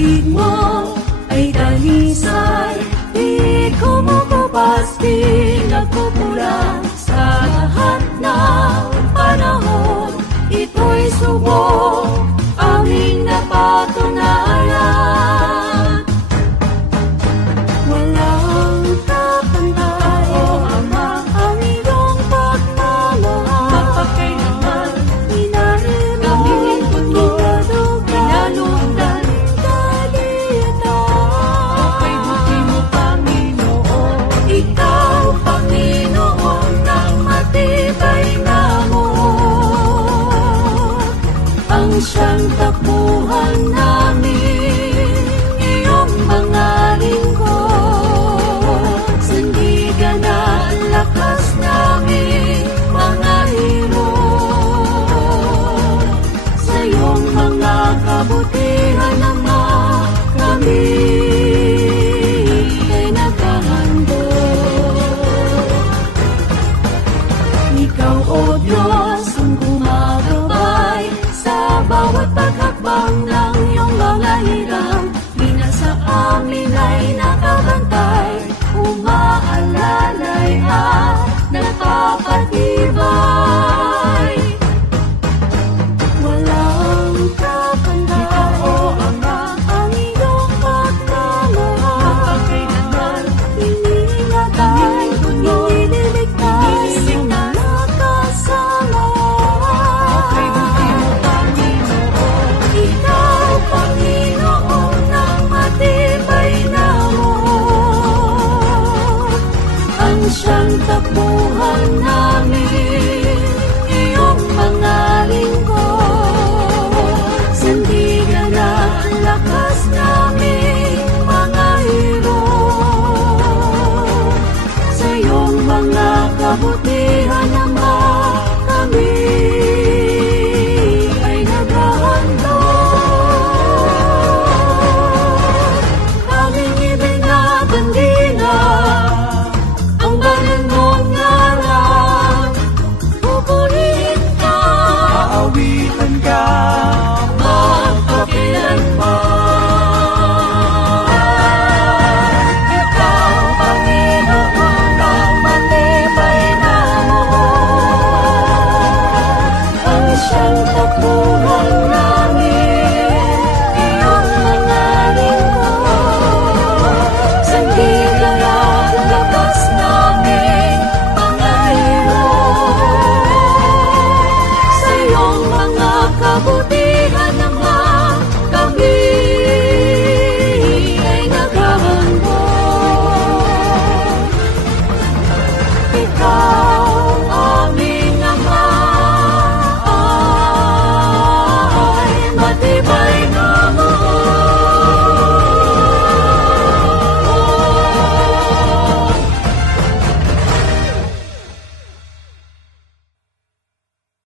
pag-ibig mo ay dalisay, di kumukubas, di nagkukulang sa lahat ng panahon. Ito'y subok, aming napatunayan. Walang kapantay, O Ama, ang iyong pagmamahal. Mapagkailanman, inahirap, inalundan, kaliyatan. Kay buti mo, Panginoon. Ikaw, Panginoon, ng matibay na amor. Ang siyang takbuhan namin, iyong mga lingkod. Sandigan na ang lakas namin, mga hero. Sa iyong mga kabutihan naman, kami ay naghahandog. Ikaw, O Diyos, ang gumagabay sa bawat paghakbang ng iyong mga hirang. Di na sa amin ay nakabantay, umaalalay at napapatibay. Walang kapantay, O Ama, ang iyong pagmamahal. Mapagkailanman, iniingatan, iniligtas, nakasama. Kay buti mo, Panginoon. Ikaw, Panginoon, ng matibay na amor. Ang siyang takbuhan namin, iyong mga lingkod. Sandigan na ang lakas namin, mga hero. Sa iyong mga kabutihan naman, kami ay naghahandog. Aming ibinabandila ang banal mong ngalan. Pupurihin ka, Aawitan ka, magpakailanman. Ikaw, Panginoon, ng matibay na amor. Ang siyang takbuhan